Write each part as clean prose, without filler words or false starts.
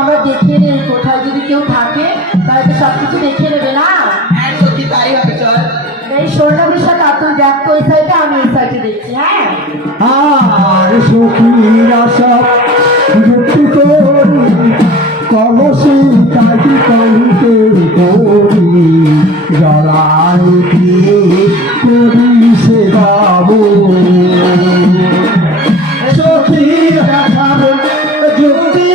আমরা দেখে নেই কোথায় যদি কেউ থাকে তাহলে তো সবকিছু দেখে নেবে না। হ্যাঁ সত্যি তাই হবে, চল। এই সোনা বিষয়টা তুই দেখ তো ওই সাইডে, আমি এই সাইডে দেখছি। হ্যাঁ আর সখীরা সব যুক্তি করি কলসি তাকি করিতে করি জড়াই দিয়ে করি সে বাবু সখীরা সব যুক্তি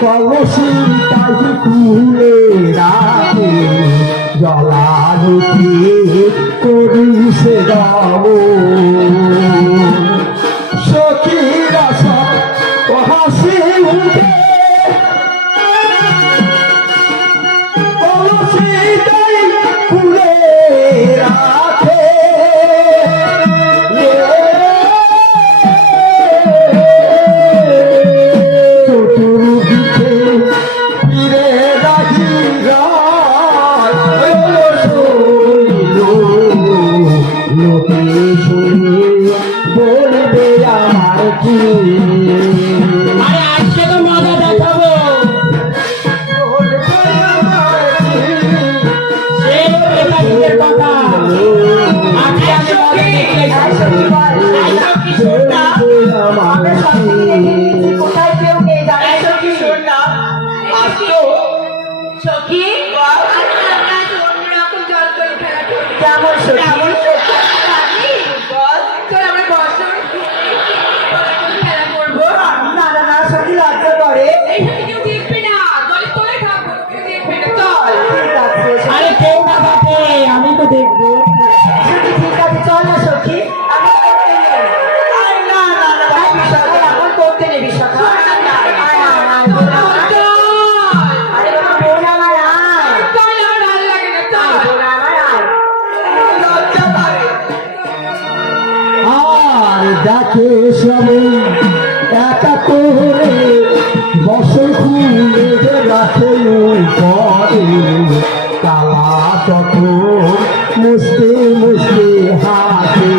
কলসি তাই খুলে রাখে জলারতি করি সে গাব সখীরা সব হাসি উঠে কলসি তাই খুলে রাখে ফিরে রাখি উপরে কালা চতুর মুসতে মুসতে হাতে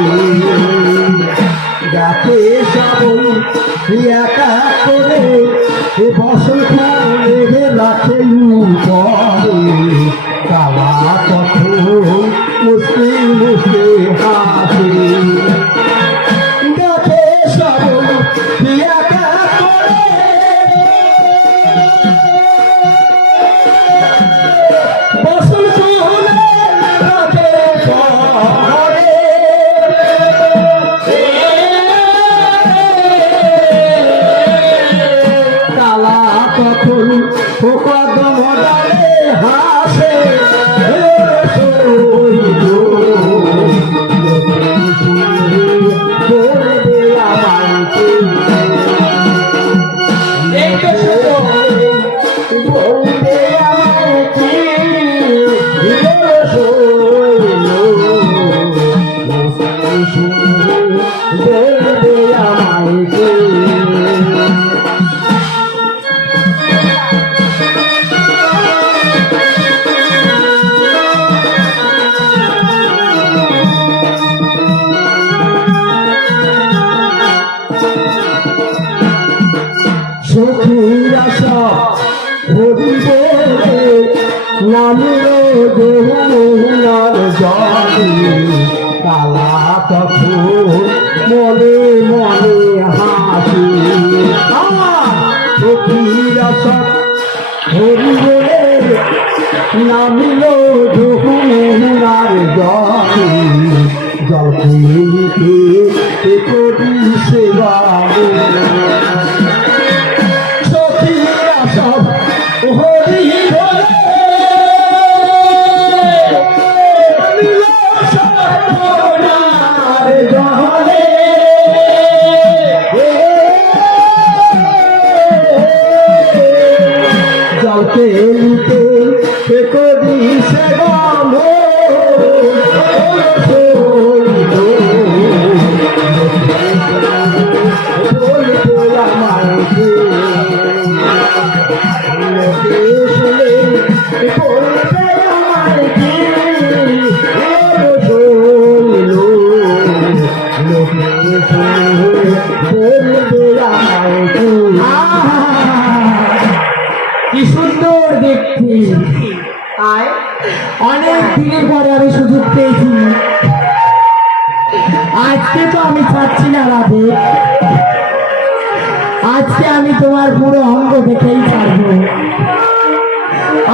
যাতে সবল একা করে বসন্ত রাখে উপরে কালা চতুর মুসতে মুসতে হাতে যাতে সবল একা করে বসন্ত রাখে ঘরে কালা কখন কদম ডালে হাসে এই তো শুধু সখীরা সব হরিবে নামিল দেহুনার জলে কালা তখন মনে মনে হাসি সখীরা সব হরিবে নামিল দেহুনার জলে জল খেয়ে করি সেবা সখীরা সব হরি বলে নামিল সোনার জলে জলকে নিতে করি সেবা কি সুন্দর দেখতে আয় অনেক দিনের পরে আমি সুযোগ পেয়েছি আজকে তো আমি ছাড়ছি না রাধে আজকে আমি তোমার পুরো অঙ্গ দেখেই ছাড়বো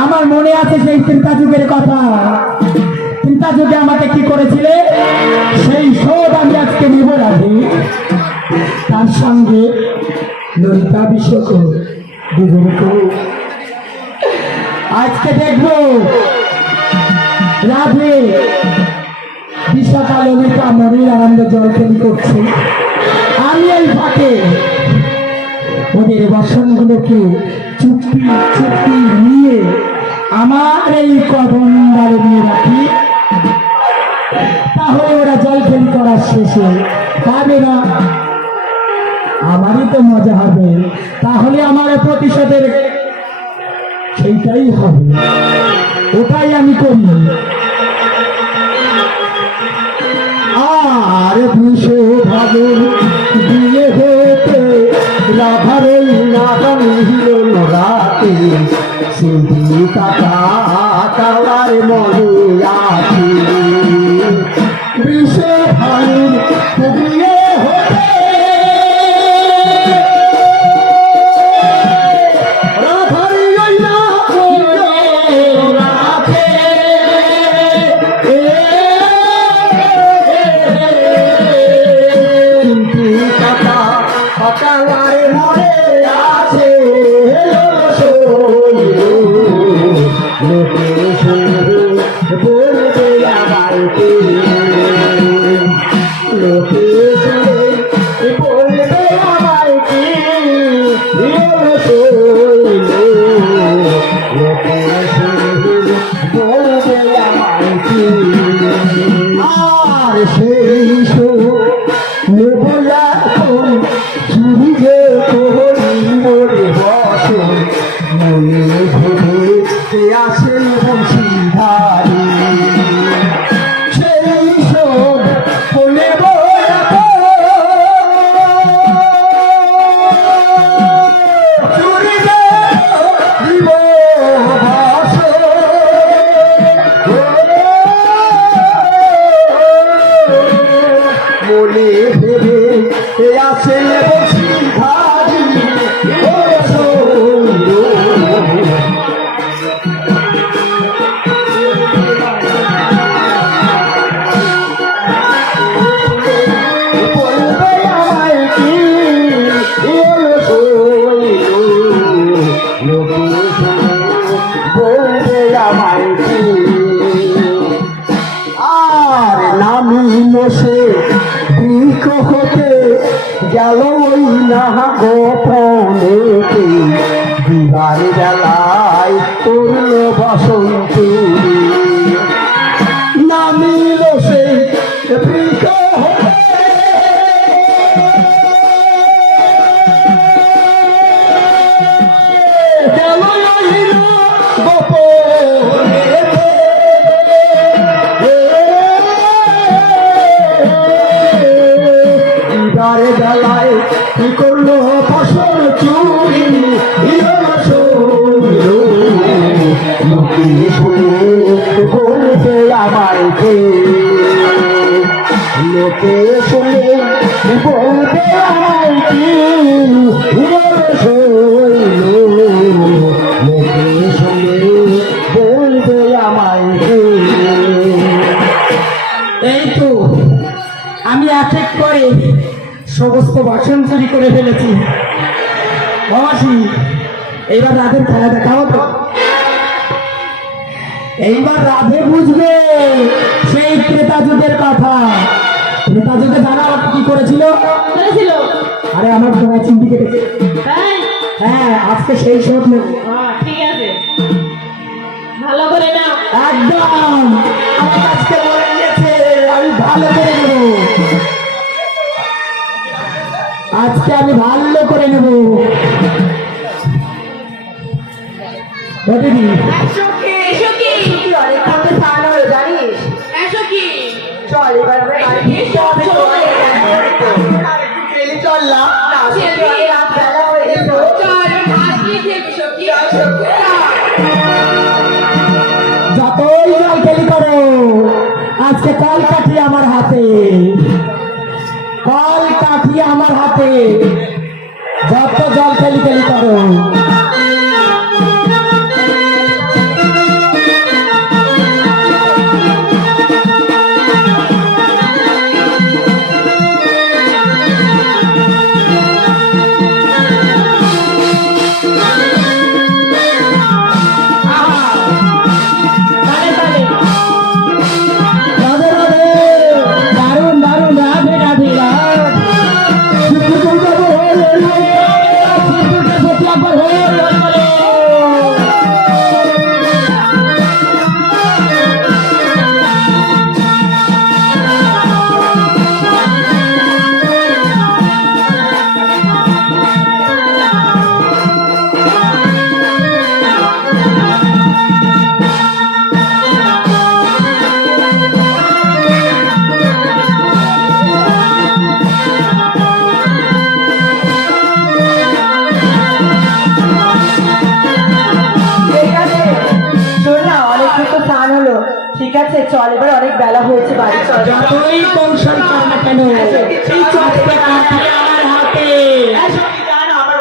আমার মনে আছে সেই চিন্তা যুগের কথা চিন্তা যুগে আমাকে কি করেছিলে সেই শোধ আমি আজকে নিব রাধে তার সঙ্গে ললিতা বিশ্বকর দুজনকে আজকে দেখবো রাধে বিশাখা ললিতা মনের আনন্দে জলকেলি করছে আমি এই ফাঁকে ওদের বাসনগুলোকে চুপি চুপি নিয়ে আমার এই কদম ডালে নিয়ে রাখি তাহলে ওরা জলকেলি করার শেষে পাবে না আমারই তো মজা হবে তাহলে আমার প্রতিশোধের সেইটাই হবে ওটাই আমি করি আর বিশে ভাদুর বিয়ে হতে রাধার নাগা মিহিল রাতে সিদ্ধি কাকা কালার মনে আছে বিশে ভাদুর বিয়ে হতে রাধার রাতে কালার মনে আছে লোকে বলে গেল ওই না গোপনে বিবার বেলায় করল বসন্ত নামিল সে বৃক্ষ হতে গেল ওই না গোপনে বিবারে বেলায় কি করলো ফসল চুরি লোকে শুনে বলতে আমায় কে লোকে শুনে বলতে আমায় কি লোকে শুনে বলতে আমায় কে এই তো আমি এক এক করে সমস্ত বাসন চুরি করে ফেলেছি। বাবাসি, এইবার রাধের খেলা দেখাবো তো। এইবার রাধে বুঝবে সেই ক্রেতা যুগের কথা। ক্রেতা যুগে জানা কি করেছিল? করেছিল? আরে আমার জমা চিন্তি কেটেছে। তাই? হ্যাঁ, আজকে সেই শোধ নেব। ঠিক আছে, ভালো করে নাও। একদম আমার আজকে মনে গিয়েছে, আমি ভালো করে নেব। আজকে আমি ভালো করে নেব। দিদি এসো কি? এসো কি? অনেক কাছে খাওয়ানো হলো জানিস? এসো কি? চল এবার আমরা বাড়ি চল, চল। চললাম রাত বেলা হয়ে গেছে। চল, আজকে খেলবি সখী। যতই জল খেলি করো, আজকে কল কাঠি আমার হাতে, কল কাঠি আমার হাতে। যত জল খেলি খেলি করো। রাধে রাধে, দারুণ দারুণ, রাধে রাধে ঠিক আছে শোন না, অনেক তো স্নান হলো। ঠিক আছে চল, এবার অনেক বেলা হয়েছে, বাড়ি চল। যতই কৌশল কর না কেন, এই চটকে কাঠি আমার হাতে।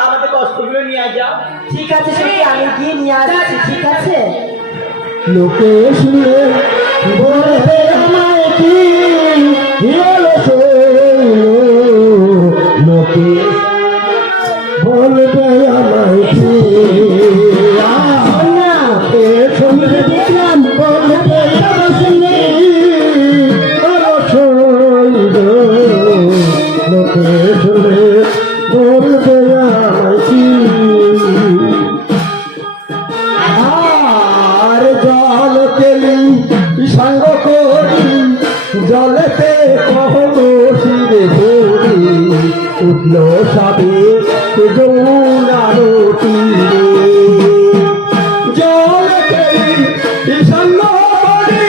আমাদের কষ্টগুলো নিয়ে যাও। ঠিক আছে সত্যি, আমি গিয়ে নিয়ে আসছি। ঠিক আছে লোকে শুনে বলবে আমায় কি হলো লোকে বলবে আমায় কি না শুনবে দেখলাম বলবে শুনে লোকে শুনে বলবে আমায় কি আর জল কেলি সঙ্গ করি জলেতে কখনো শিরে করি উঠল সাবে যৌনারো তীরে জল কেলি সঙ্গ করি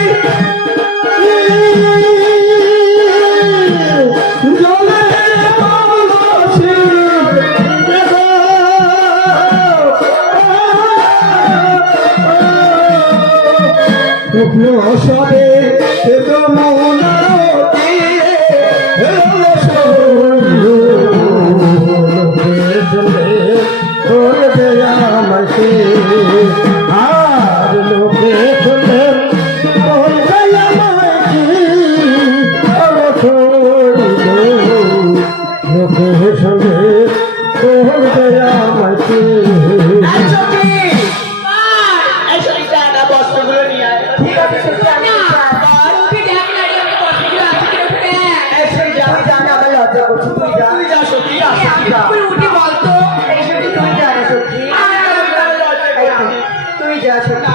জলে কখনো শিরে উঠল সবে আমাকে আর লোকে শুনে বলবে আমাকে লোকে শুনে বলবে আমাকে ঠিক আছে সত্যি, আমি না, নিয়ে আসছি। ওকে দেখ না রে,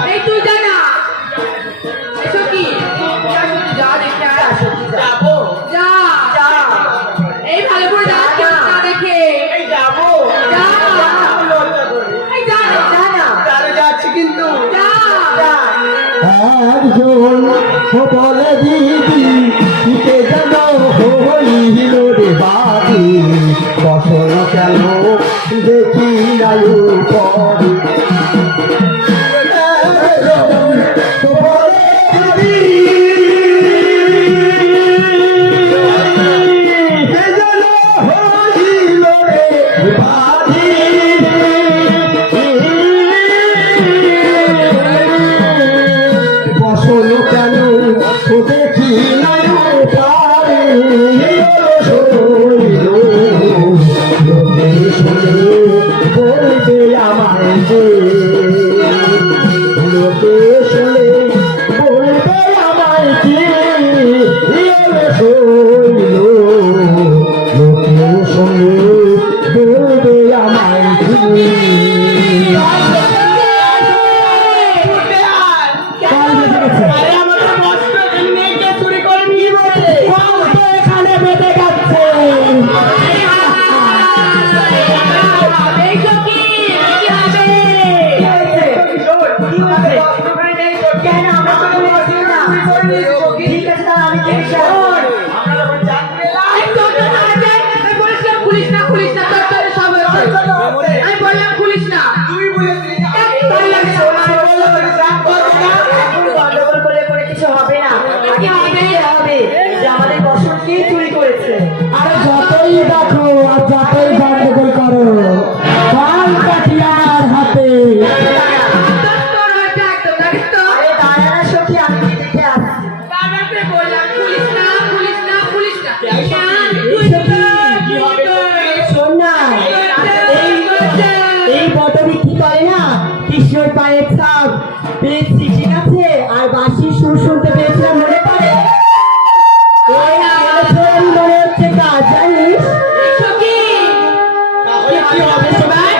এই তুই যা না এসো কি যা দেখে আয় যাবো যা যা এই ভালো করে যা কেউ না দেখে এই যাবো যা এই যা না যা না তারে যাচ্ছি কিন্তু যা যা একজন বলে দিদি কে যেন হইল রে বাড়ি বসল কেন দেখি আয়ু পরি বসল কেন দেখি নাই পারে বলবে আমার যে লোকে শুনে বলবে আমার যে শৈল লোকে শুনে বলবে আমার যে আরে আমাদের মস্ত মেয়েকে চুরি করে নিয়ে গেছে এখানে বেঁধে যাচ্ছে এইসো কি কি হবে কেন আমরা তো বসি না ঠিক আছে তাহলে আমি দেখছি এই তোর তো না আছে এই বলেছিলাম খুলিস না তোর তো সব হয়েছে আমি বললাম খুলিস না তুই বলেছিলি গন্ডগোল করে কিছু হবে না আগে দেখতে হবে যে আমাদের বসন্ত কে চুরি করেছে আরে যতই দেখো আর যতই গন্ডগোল করো কাল কাঠিয়ার হাতে তোর হয়েছে একদম জানিস তো আরে দাঁড়া না সখী আমি গিয়ে দেখে আসছি বাবাকে বললাম খুলিস না তুই কি হবে শোন না এই বটো বিক্রি করে না কৃষ্ণর পায়ের ছাপ পেয়েছি ঠিক আছে আর বাঁশির সুর শুনতে পেয়েছিলাম মনে পড়ে এই এবছর মনে হচ্ছে কাজ জানিস কি হবে সবাই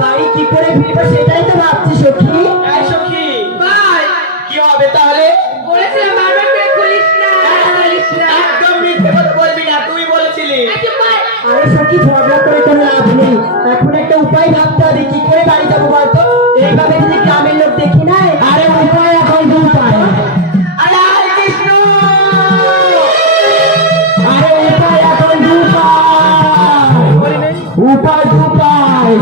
বাড়ি কি করে ফিরবো সেটাই তো ভাবছি সখী এই সখী কি হবে তাহলে একদম মিথ্যে কথা বলবি না তুই বলেছিলি আরে সখী ঝগড়া করে কোনো লাভ নেই এখন একটা উপায় ভাবতে হবে কি করে বাড়ি যাবো বলতো এইভাবে যদি গ্রামের লোক দেখি না আরে উপায় এখন দু উপায় আরে হরে কৃষ্ণ আরে উপায় এখন দু উপায় দু উপায়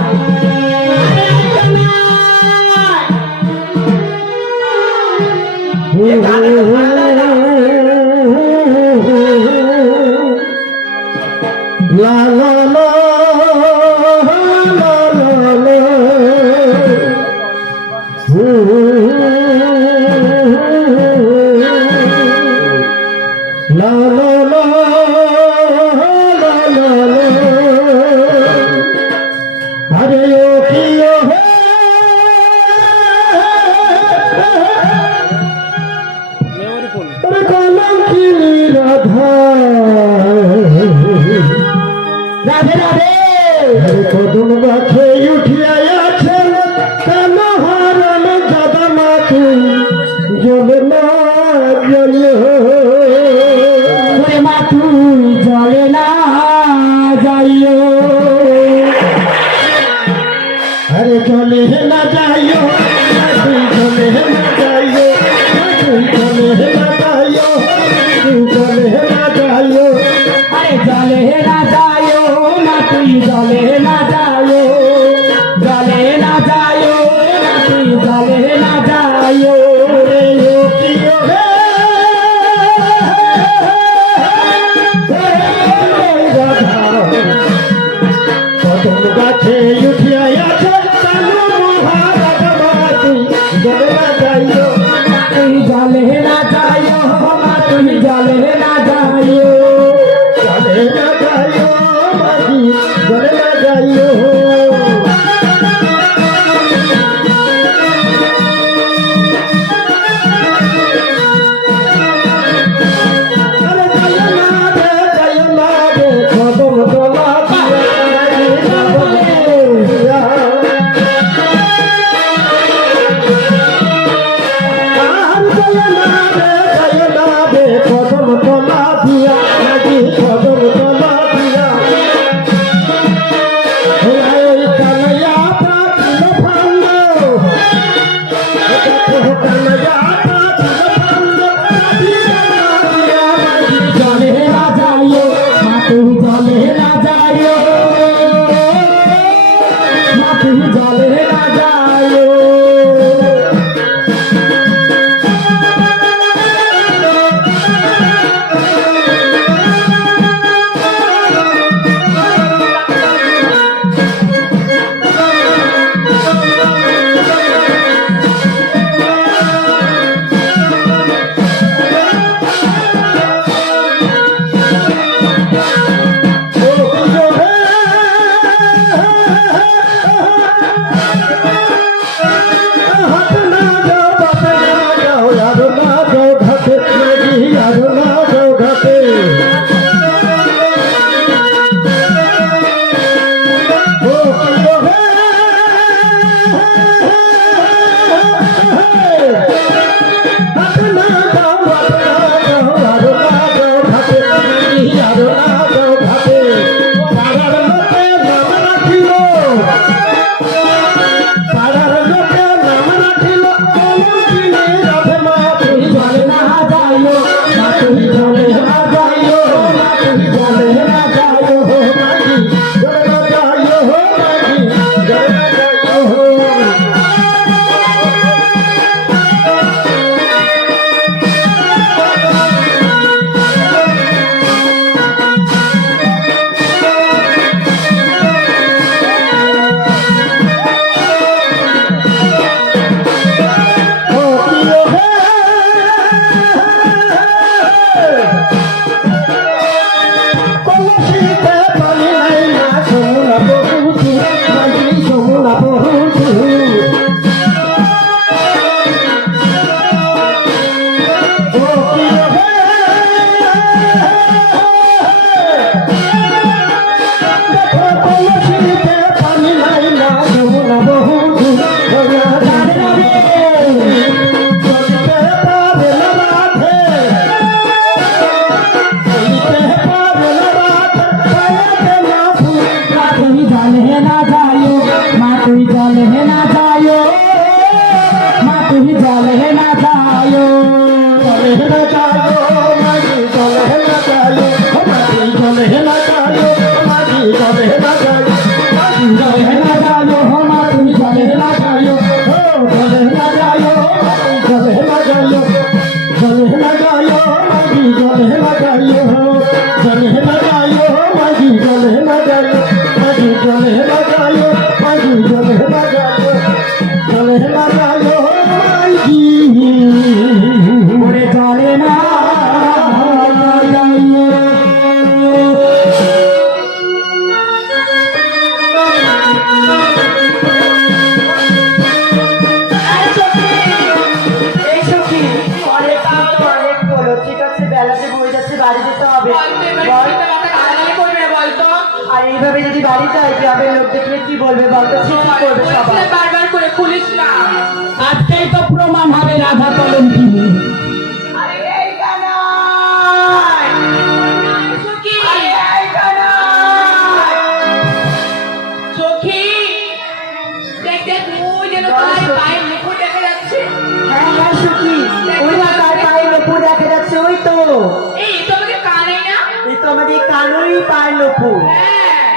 La la la la la la La la la la la Hare yo kiyo Hare kalam ki radha Radhe Radhe কদম গাছে উঠিয়া আছেন কেন হারান দাদা মাতু জল না জল ওরে মা তুই জলে না যাইও আরে জলে না যাইও তুই জলে না যাইও তুই জলে না যাইও তুই জলে না যাইও আরে জলে না যাইও না তুই জলে না যাইও কানাইয়া জলে না যাইও মা তুমি জলে না যাইও মা তুমি জলে না যাইও এইভাবে যদি বাড়ি যাই গ্রামের লোক দেখলে কি বলবে বলতো কি করবে সবাই বারবার করে খুলিস না। আজকেই তো প্রমাণ হবে রাধা কলঙ্কিনী। আরে এই কানাই সখী, আরে এই কানাই সখী, দেখ দেখ মুই যেন তার পায়ে মুকুট দেখা যাচ্ছে। হ্যাঁ হ্যাঁ সুখী ওই না তার পায়ে নপুর দেখা যাচ্ছে ওই তো এই তো আমাকে কানে না। এই তো আমাদের কানুই পায়ের নপুর হ্যাঁ,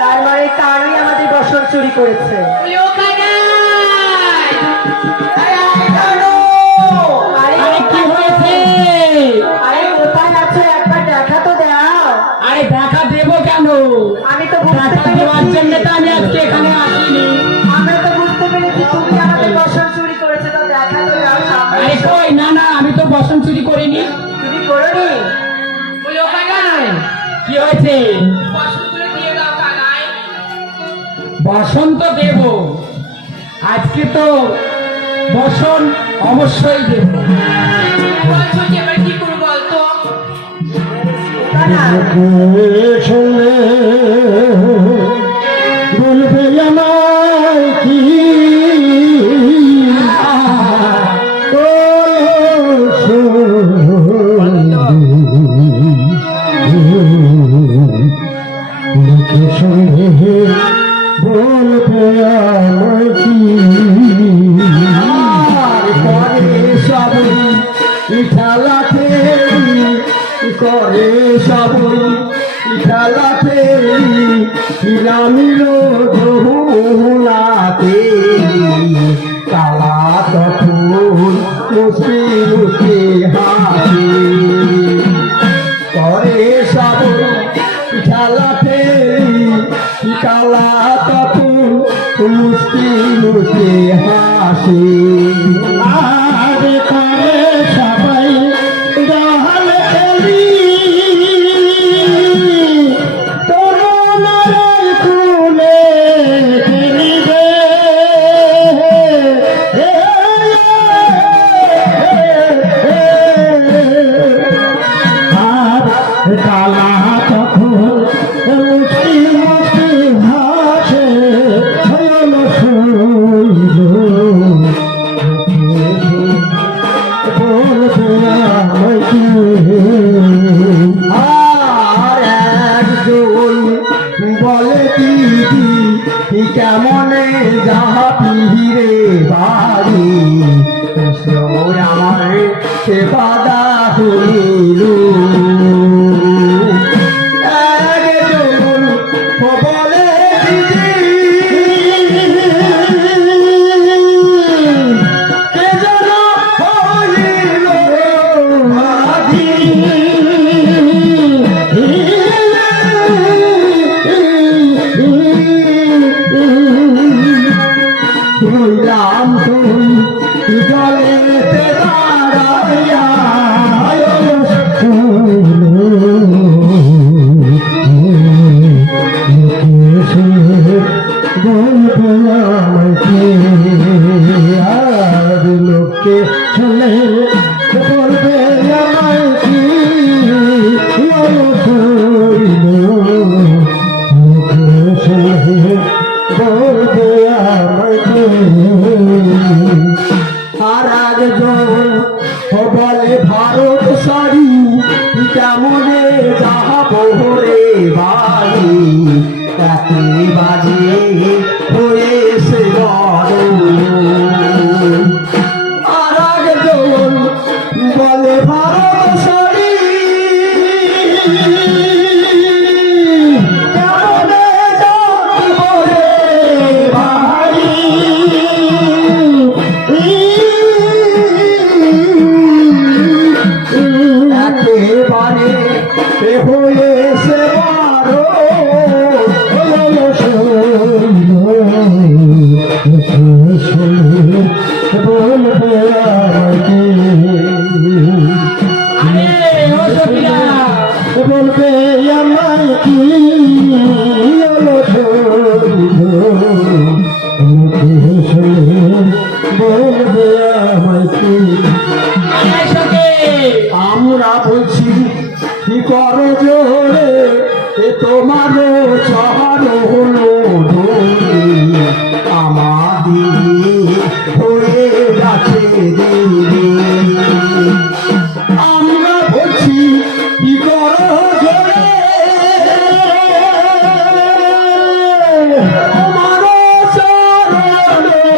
তার মানে কানুই আমাদের বসন চুরি করেছে বলিও কানাই। আরে এই কানু! আরে কি হয়েছে? আরে কোথায় আছো একবার দেখা তো দাও আরে দেখা দেবো কেন? আমি তো বুঝতে দেখা দেওয়ার জন্য পেরেছি তো আমি আজকে এখানে আসিনি। আমরা তো বুঝতে পেরেছি তুমি আমাদের বসন চুরি করেছে তো দেখা তো দাও সামনে আরে এসো। কই, না না, আমি তো বসন চুরি করিনি। তুমি করোনি বলিও কানাই, কি হয়েছে? বসনগুলো দিয়ে দাও কানাই। বসন্ত দেব, আজকে তো বসন অবশ্যই দেব। বল সখী, এবার কি করবো বলতো? কানাই শুনে বলবে আমায় কি লোকে সঙ্গে বলবে আমায় কি করে সবই খেলাতে নামিল যমুনাতে কালা তখন মুসকি মুসকি হাসি করে সবই খেলাতে কালা তখন মুসকি মুসকি হাসি আর করে সবাই দহল খেলি তরুণের কুলে খেলিবে আর কালা তখন মুসকি মুসকি হাসে হল শৈল আর একজন বলে দিদি কেমনে যাহা পিহিরে বাড়ি আমার সে বাদা হইল একজন বলে দিদি কে যেন হইল মাঝি হইলাম তুই জলেতে দাঁড়াইয়া আর লোকে চলে বলবে আমায় কি বলবে আমায় কি আর একজন বলে ভারত সারি কেমনে যাহা বহরে বাড়ি একেবারে হয়েছে আর একজন বলে ভারত সারি কেমনে যাহা বহরে বাড়ি একেবারে হয়েছে বলবে আমাকে আরে ও সখীরা, বলবে আমায় কি বলবে আমায় কি আরে সখী, আমরা বলছি কি করো জোরে তোমারও চহর হলো দোলে আমাদের হয়ে গেছে দিদি আমরা বলছি কি করো জোরে তোমারও চহর হলো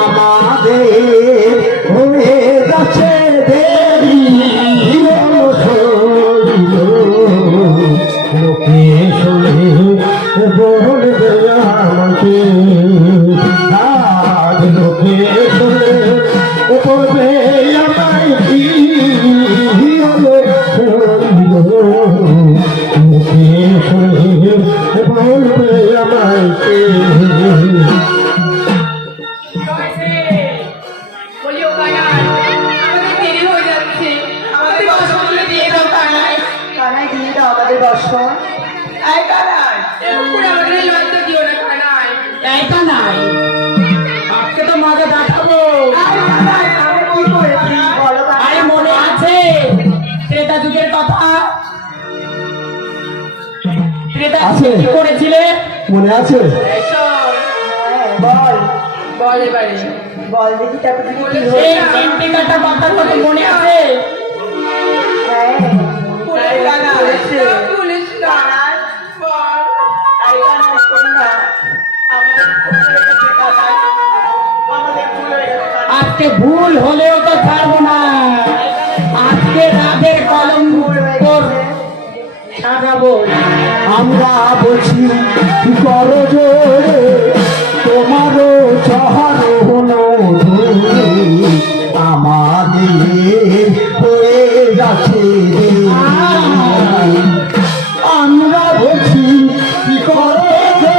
আমাদের হয়ে যাচ্ছে দেরি লোকে শুনে বলবে আমাকে আর লোকে শুনে বলবে আমায় কি হলো লোকে শুনে বলবে আমায় কি বলি ও কানাই, আমাদের দেরি হয়ে যাচ্ছে, আমাদের বসগুলো দিয়ে দাও কানাই। কানাই দিয়ে দাও আমাদের দর্শন। এই কানাই, এরকম করে আমাদের এই লজ্জা দিও না কানাই। এই তা নাই, আজকে তো মজা দেখাবো। আরে কানাই, আমি কি করেছি বলো কানাই। আরে মনে আছে ত্রেতা যুগের কথা? ত্রেতা আছে। যুগে কি করেছিলে? মনে আছে এই শোন, বল বল এবারে। বল দেখি তারপর কি বলে হলো? এই চিমটি কাটা পাতার কথা মনে আছে? হ্যাঁ বলে কানাই, বলিস না। কানাই, বল। এই কানাই শোন না। আমাদের আজকে ভুল হলেও তো ছাড়বো না, আজকে রাধের কলম সাজাবো। আমরা বলছি করো জোরে তোমারও চহর হলো আমাদের হয়ে যাচ্ছে রে। আমরা বলছি করো জোরে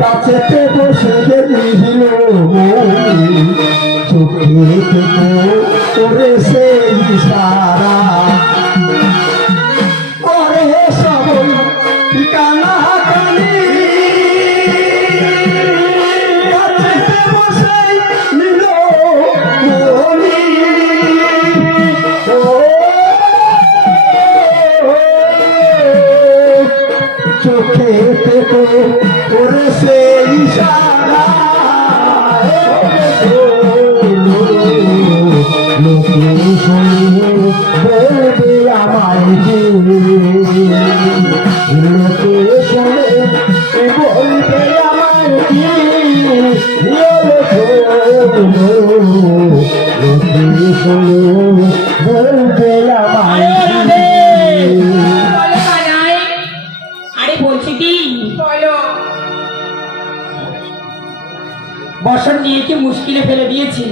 গাছেতে বসে গেছিল চোখে করে সেই সারা করে সব কানা কানি গাছেতে বসে নিল মনি চোখে করে সেই সারা লোকে শুনে বলবে আমায় যে লোকে শুনে বলবে আমায় কি লোকে শুনে বলবে আমায় বলো কানাই, আরে বলছি কি, বলো। বসন নিয়ে কি মুশকিলে ফেলে দিয়েছি।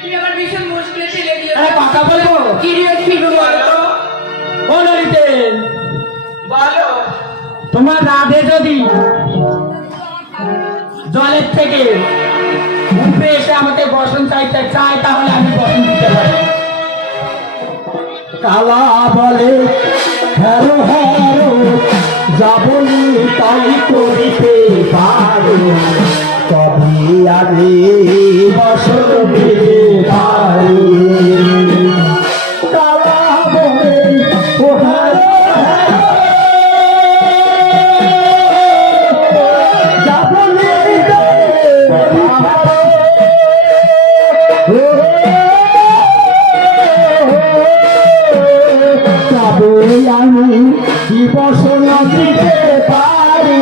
তুমি আমার ভীষণ মুশকিলে ফেলে দিয়েছো। আরে কথা বলবো, কি দিয়েছি বলো তো? ও ললিতে, বলো। তোমার রাধে যদি জলের থেকে উপরে এসে আমাকে বসন চাইতে চায় তাহলে আমি বসন দিতে পারি। কালা বলে হ্যারো হ্যারো যাবনি তাই করিতে পারো তবে আমি বসন দিতে পারি। কালা বলে ও হ্যারো যাবনি আমি বসন দিতে পারি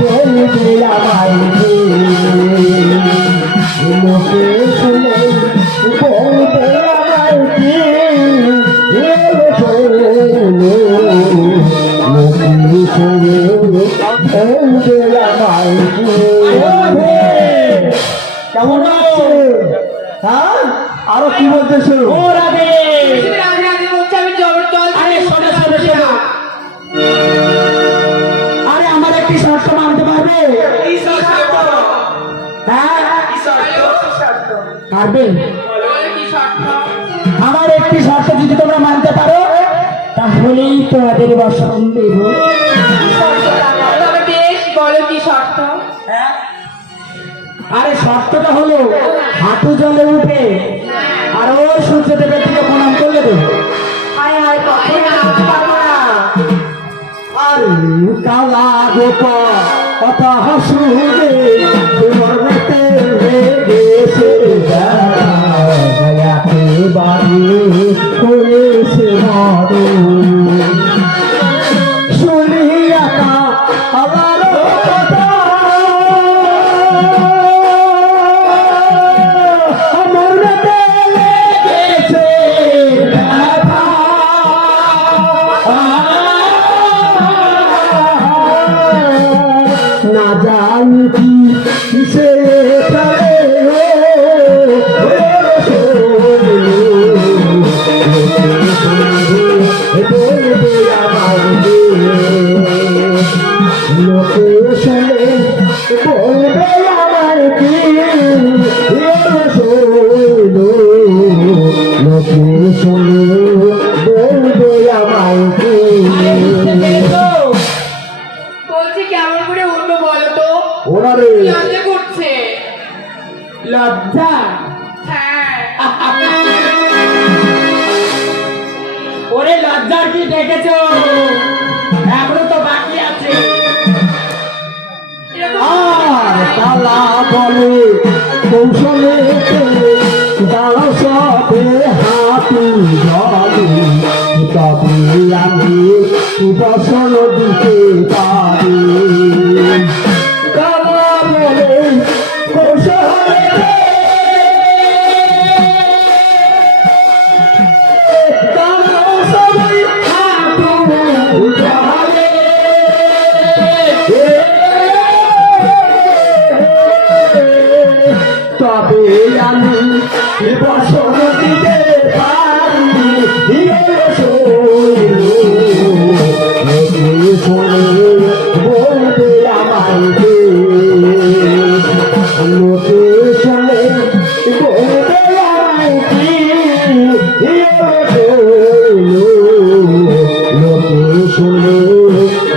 বলবে আমায় লোকে শুনে বলবে আমায় লোকে শুনে বলবে আমায় কেমন আছে? হ্যাঁ আরো কি বলতেছো? ও রাধে, তুমি রাধে রাধে বলছো, আমি জল আরে শোনো শোনো শোনো, আরে আমার একটি শর্ত মানতে পারবে? কি শর্ত? হ্যাঁ কি শর্ত? পারবে? বলো কি শর্ত? আমার একটি শর্ত যদি তোমরা মানতে পারো তাহলেই তোমাদের বসন দেব। কি শর্ত কানাই? তবে বেশ বলো কি শর্ত? আরে শর্তটা হলো হাঁটু জলে উঠে আর ওই সূর্যদেবের দিকে প্রণাম করলে দেব। হায় হায় কখন আসতে পারবো না। আরে কালা গোপা কথা হাসুরে তোমার মতে গেছে দয়াতে বাড়ি করেছে মারো শুনিয়া কা আবার কথা আমার মতে লেগেছে ব্যথা। না জানি কি কি ডেকেছো? এখনো তো বাকি আছে। এরকম আর কালা বলে কৌশলে দাঁড়া সবে হাতি জলে তবে আমি বসন দিতে পারি কালা বলে কৌশলে দাঁড়া সবে হাতি জলে তবে আমি বসন দিতে পারি বলবে আমাকে লোকে শুনে বলবে আমাকে লোকে শুনে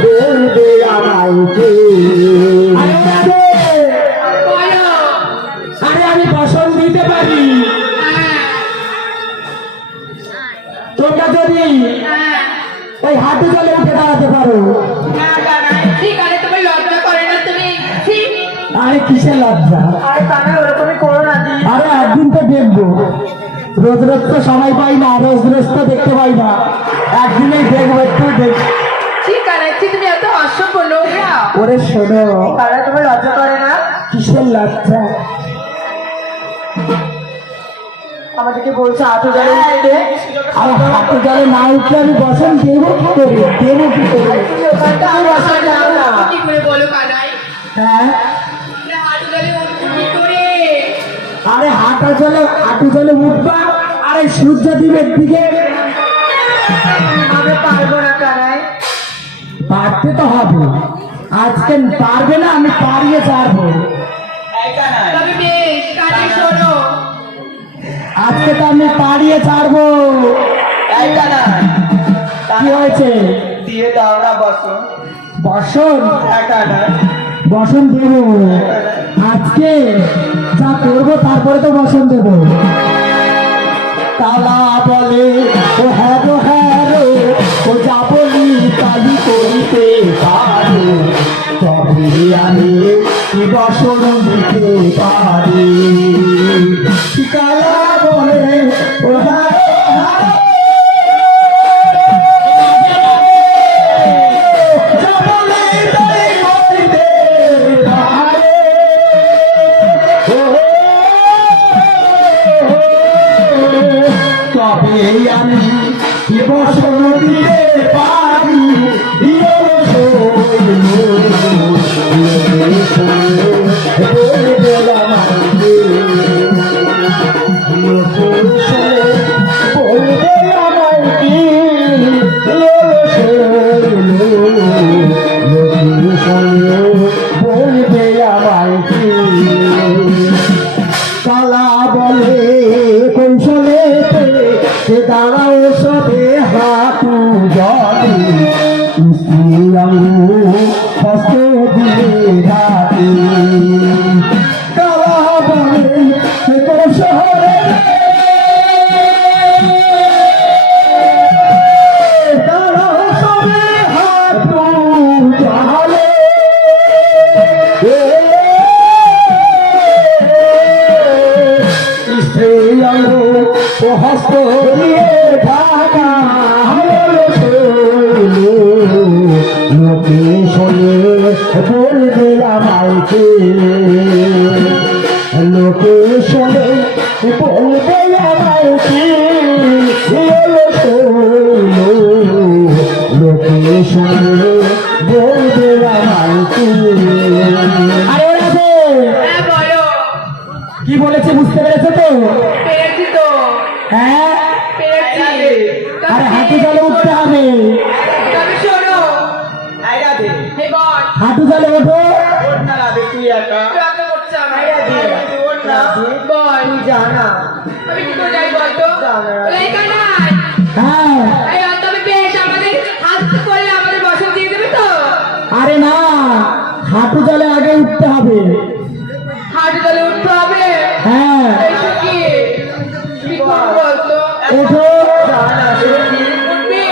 বলবে আমাকে বলো। আরে আমি বসন দিতে পারি। হ্যাঁ, তোমরা যদি হ্যাঁ। ওই হাঁটু জলে উঠে দাঁড়াতে পারো। না, কানাই, ঠিক আছে, তোমার লজ্জা করে না তুমি? ছি। আরে কিসের লজ্জা? আরে কানে ওরকমই করো না দি। আরে একদিন তো দেখবো, রোজ রোজ তো সময় পাই না, রোজ রোজ তো দেখতে পাই না, একদিনেই দেখবো, একটু দেখ। ঠিক আছে, তুমি এত অসভ্য নোংরা। ওরে শোনো, কানে তোমার লজ্জা করে না? কিসের লজ্জা? আমাদেরকে বলছে আঠো জলে উঠতে। আর হাঁটু জলে না উঠলে আমি বসন দেবো কি করে? দেবো কি করে? তুমি ওখানটা আর বসার যাও না। কি করে বলো কানাই? হ্যাঁ, আমরা হাঁটু জলে উঠবো কি করে? আরে হাঁটু জলে উঠবা, আরে সূর্য দ্বীপের দিকে আমরা পারবো না কানাই। পারতে তো হবে। আজকে পারবে না, আমি পারিয়ে ছাড়বো। তবে বেশ, কানে শোনো। আজকে তো আমি পারিয়ে ছাড়বো। কি হয়েছে? দিয়ে দাও না বসন বসন? একা না বসন দেব আজকে, যা করবো তারপরে তো বসন দেব। তালা বলে ও হ্যাঁ গো হ্যাঁ রে ও যা বলি তাই করিতে পারি তবে আমি বসন দিতে পারি কালা বলে ও হ্যাঁ গো হ্যাঁ রে, যা বলি তাই করিতে পারি। তবে আমি বসন দিতে পারি বলবে আমায় কি কালা বলে কৌশলে দাঁড়াও সবে হাঁটু জলে হস্ত দিয়ে রাতে কালা বলে কৌশলে দাঁড়াও সবে হাঁটু জলে ও হস্ত দিয়ে ঢাকা লোকে শোনে বলবে আমাকে লোকে শোনে বলবে আমাকে লোকে শোনে বলবে আমাকে আরে ওরা আছে। হ্যাঁ, বলো। কি বলেছে বুঝতে পেরেছো তো? পেরেছি তো, হ্যাঁ, পেরেছি। আরে হাঁটু জলে উঠতে হবে। তবে শোনো। হে বল, হাঁটু জলে ওঠো। তুই একা রাতে করছে আমার। বল, তুই জানা আমি কি করে যাই বলতো? এই কানাই, হ্যাঁ, এই তবে বেশ, আমাদের হাত করলে আমাদের বসন দিয়ে দেবে তো? আরে না, হাঁটু জলে আগে উঠতে হবে। হাঁটু জলে উঠতে হবে। হ্যাঁ, এইসব কি? কি করবো বলতো? ওঠো। জানা উঠবি?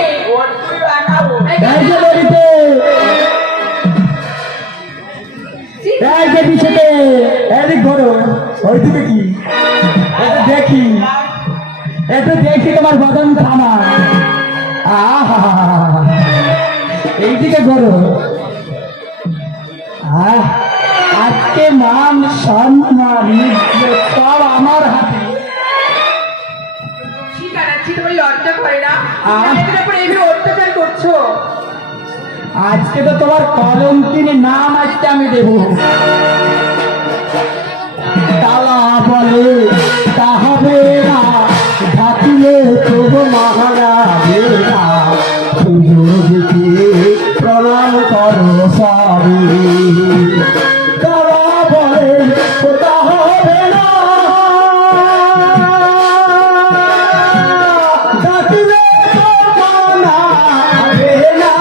একটু দেখি তোমার বদন থামা। আহা, এইদিকে করো। আজকে মান সম্মান ইজ্জত সব আমার হাতে। ঠিকানা ছিল ওই লজ্জা করে না আহ। মেয়েদের উপরে এইভাবে অত্যাচার করছো। আজকে তো তোমার কলঙ্কিনী নাম আজকে আমি দেব। তালা বলে তা হবে না, ঢাকিলে তবু মহারাবে না, সুযোগ দিয়ে প্রণাম করো সবে। তালা বলে তা হবে না, ঢাকিলে তবু মানাবে না,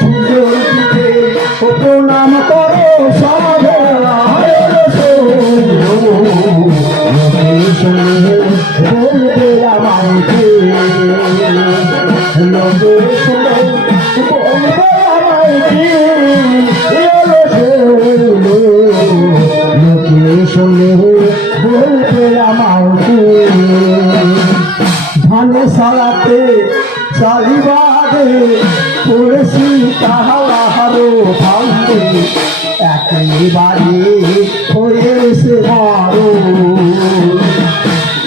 সুযোগ দিতে প্রণাম করো সবে। বলবে আমাকে, লোকে শুনে বলবে আমাকে, লোকে শুনে বলবে আমাকে। ধানে সালাতে চালিবাদে পড়েছি তাহারও ভাঙবে, একেবারে হয়েছে বড়।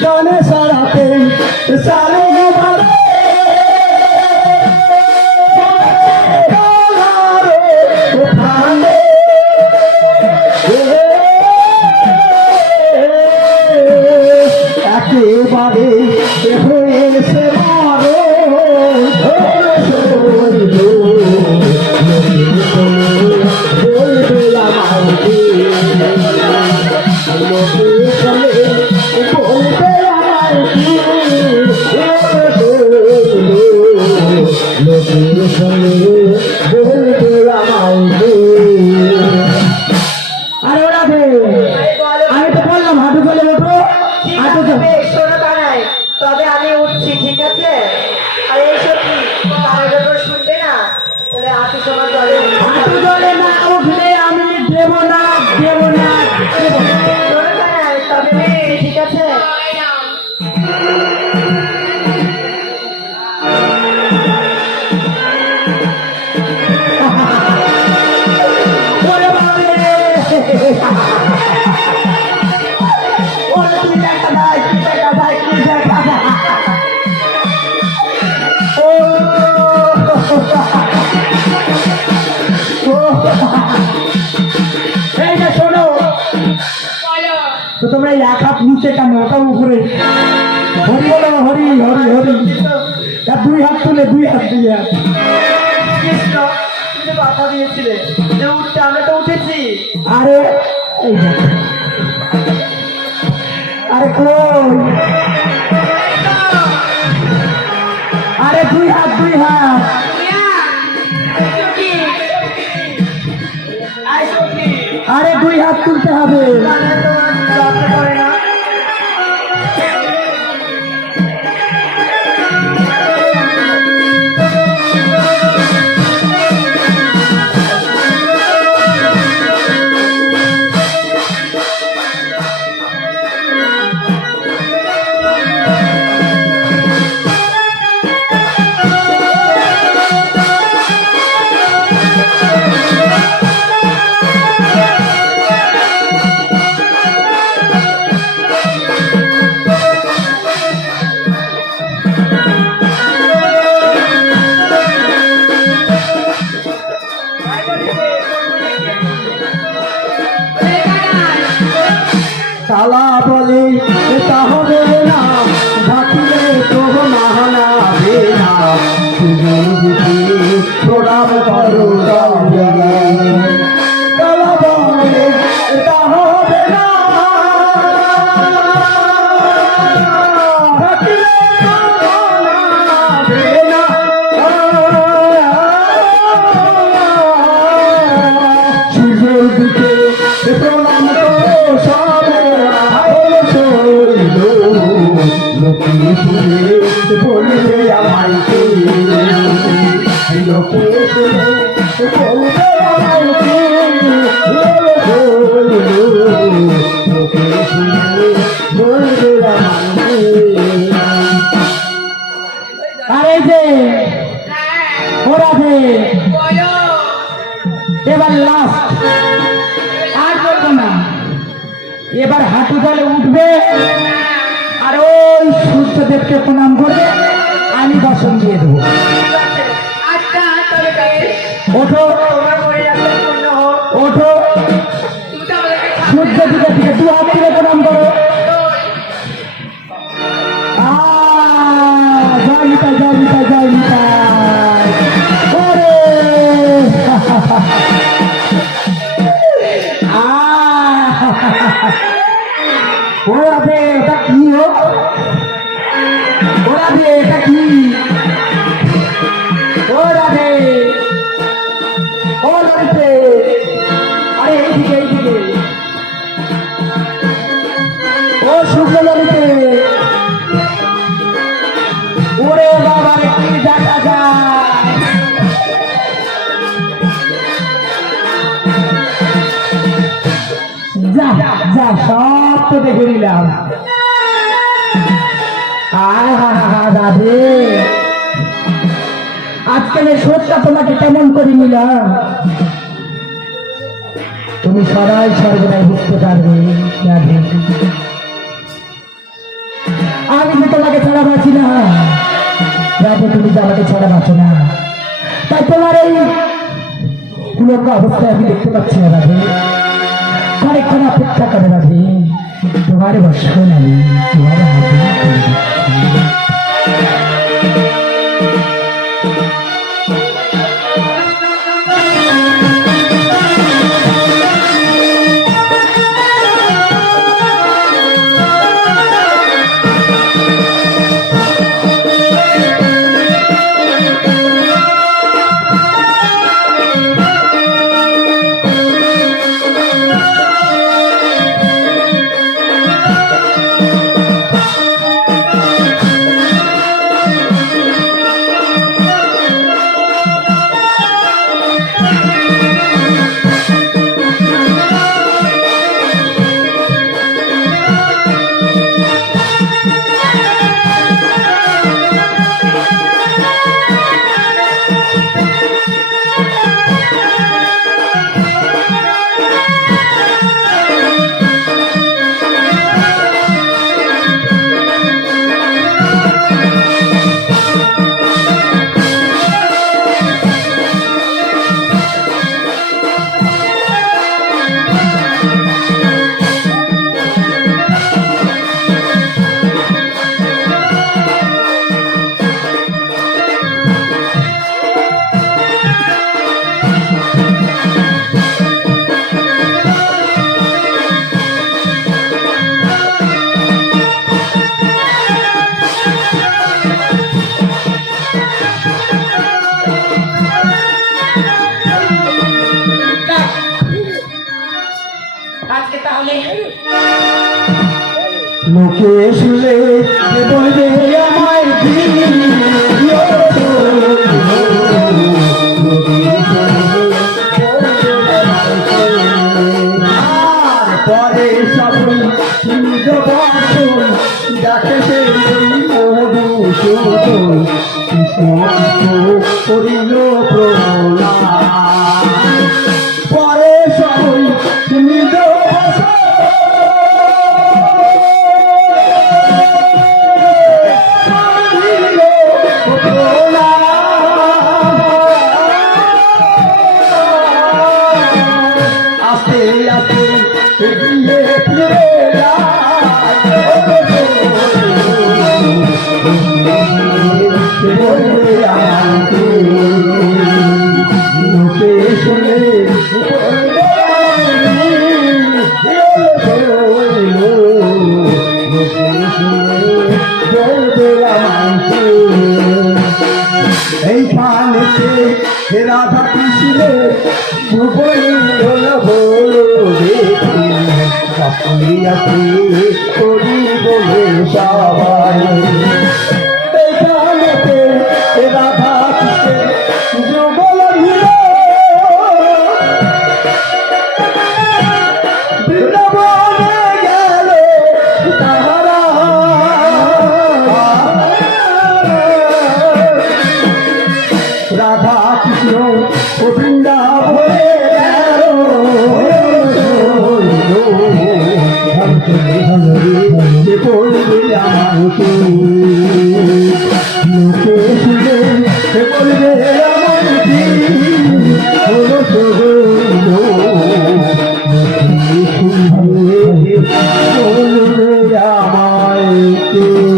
ধানে সালাতে চালিবাদে তাহারও ভাঙবে, একেবারে হয়েছে বড়। বলবে আমাকে, লোকে শুনে বলবে আমাকে, লোকে শুনে বলবে আমাকে। আরে ওরা আমি তো বললাম হাঁটু চলে ওঠো, ঠিক হাঁটু আছে চলে। বেশ, শোনো কানাই, তবে আমি উঠছি, ঠিক আছে? আর এইসব কি কারোর ব্যাপার শুনবে না, তাহলে হাঁটু সময় জলে হাঁটু জলে না উঠলে আমি দেব না, দেব না, দেব না। শোনো কানাই, তবে আমি উঠছি, ঠিক আছে? ওরে বাবারে! ওরে কি দেখা যায়, কি দেখা যায়, কি দেখা যায়। ও! ও! এই যে শোনো, বলো তো তোমরা এই এক হাত নিচে কেন, ওটা উপরে? হরি বলো, হরি হরি হরি। আর দুই হাত তুলে, দুই হাত দিয়ে হাত। কৃষ্ণ, তুমি তো কথা দিয়েছিলে যে উঠতে, আমরা তো উঠেছি। আরে এই দেখো। আরে কই, আরে দুই হাত, দুই হাত। আরে দুই হাত তুলতে হবে। কানাই তোমার লজ্জা করে না? তালা বলে তা হবে না, ঢাকিলে তবু মানাবে না, সুযোগ দিতে প্রণাম করো সবে। তালা বলে তা হবে না, ঢাকিলে তবু মানাবে না, সুযোগ দিতে প্রণাম করো সবে। লোকে শুনে বলবে আমাকে, লোকে শুনে বলবে আমাকে, এবার হাঁটু জলে উঠবে আর ওই সূর্যদেবকে প্রণাম করবে, আমি বসন দিয়ে দেবো। আচ্ছা তবে বেশ। ওঠো তোমার মনে রাখতে পূর্ণ হোক। ওঠো, তুমি তো আমাদেরকে সূর্য দিকে দিকে দু হাত তুলে প্রণাম করো। জয় নিতাই, জয় নিতাই, জয় নিতাই। ওরে ওরা দে, এটা কি হো? ওরা দে, এটা কি? ওরা দে, ও লড়িতে, আরে এইদিকে এইদিকে, ও শুক্র লড়িতে, ওরে বাবা রে কি দেখা যায়। যা যা, সব তো দেখে নিলাম। দাদে, আজকালের শোধটা তোমাকে কেমন করে নিলাম, তুমি সবাই সর্বদাই বুঝতে পারবে। রাধে, আমি যে তোমাকে ছাড়া বাঁচি না, রাধে তুমি যে আমাকে ছাড়া বাঁচো না, তাই তোমার এই পুরনো অবস্থায় আমি দেখতে পাচ্ছি না। রাধে, অনেকক্ষণ অপেক্ষা করে রাধে, তোমার বসন আমি তোমার হাতে তুলে দিচ্ছি। আজকে তাহলে লোকে শুনে বলবে আমায় পরে সবই দেখে সে মধু কৃষ্ণ করিল প্রণাম। পরে সবই নিজ আস্তে আস্তে এগিয়ে ফিরে লোকে শুনে এই পানিতে রাধা কৃষ্ণ করি বলে সবাই এই পানিতে রাধা কৃষ্ণ যুগল বৃন্দাবনে গেল তাহারা রাধা কৃষ্ণ ও বৃন্দাবনে গেল যে বলবে আমাকে লোকে শুনে সে বলবে আমাকে হলো সহলো লোকে শুনে বলবে আমাকে